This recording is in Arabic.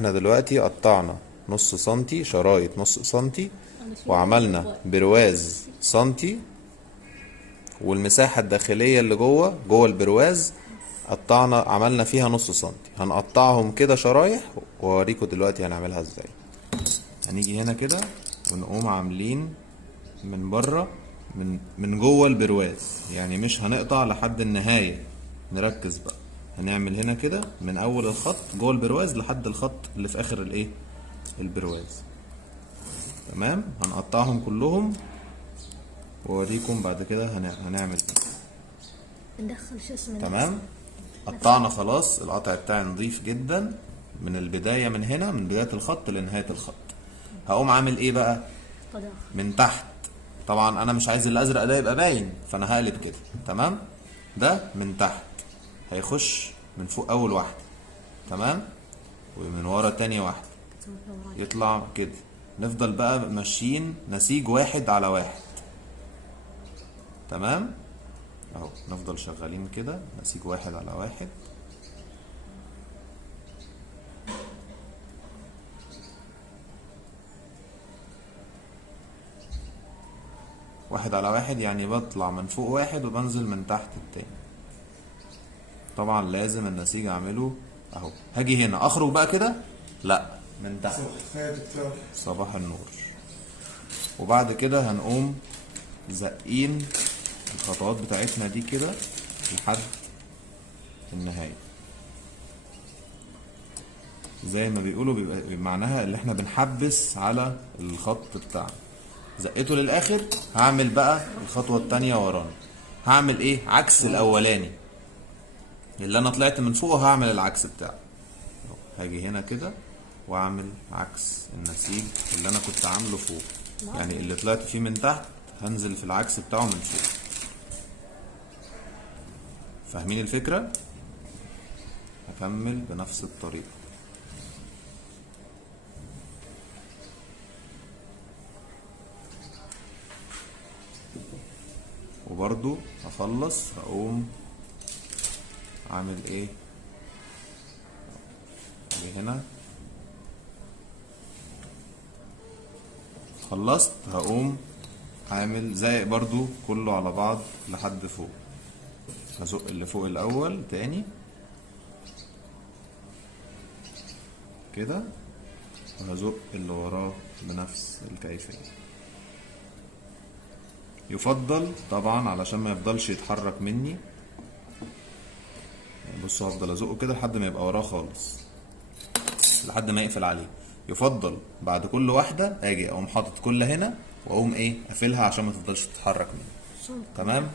احنا دلوقتي قطعنا نص سنتي، شرايط نص سنتي، وعملنا برواز سنتي، والمساحة الداخلية اللي جوه البرواز قطعنا عملنا فيها نص سنتي. هنقطعهم كده شرايح واوريكم دلوقتي هنعملها ازاي. هنيجي هنا كده ونقوم عاملين من بره من جوه البرواز، يعني مش هنقطع لحد النهاية. نركز بقى، هنعمل هنا كده من اول الخط جوه البرواز لحد الخط اللي في اخر الايه البرواز. تمام، هنقطعهم كلهم واوريكم بعد كده هنعمل ايه. ندخل شو اسمه. تمام، قطعنا خلاص. القطع بتاعي نضيف جدا من البداية، من هنا من بداية الخط لنهاية الخط. هقوم عامل ايه بقى من تحت. طبعا انا مش عايز الازرق ده يبقى باين، فانا هقلب كده. تمام، ده من تحت هيخش من فوق اول واحدة. تمام، ومن ورا تاني واحدة يطلع كده. نفضل بقى ماشيين نسيج واحد على واحد. تمام اهو، نفضل شغالين كده نسيج واحد على واحد. واحد على واحد يعني بطلع من فوق واحد وبنزل من تحت التاني. طبعا لازم النسيج اعمله اهو. هاجي هنا اخرج بقى كده، لا من تحت. صباح النور. وبعد كده هنقوم زقين الخطوات بتاعتنا دي كده لحد النهاية. زي ما بيقولوا بيبقى معناها اللي احنا بنحبس على الخط بتاعنا. زقته للاخر. هعمل بقى الخطوة التانية ورانا. هعمل ايه عكس الاولاني اللي انا طلعت من فوق، هعمل العكس بتاعه. هاجي هنا كده واعمل عكس النسيج اللي انا كنت عامله فوق، يعني اللي طلعت فيه من تحت هنزل في العكس بتاعه من فوق. فاهمين الفكرة؟ هكمل بنفس الطريقة. وبرضو هخلص هقوم عامل ايه هنا. خلصت هقوم عامل زي برضو كله على بعض لحد فوق. هزق اللي فوق الاول تاني كده، وهزق اللي وراه بنفس الكيفية. يفضل طبعا علشان ما يفضلش يتحرك مني، يعني بصوا هفضل ازقه كده لحد ما يبقى وراه خالص، لحد ما يقفل عليه. يفضل بعد كل واحدة اجي اقوم حاطط كل هنا واقوم ايه قافلها عشان ما تفضلش تتحرك مني. تمام.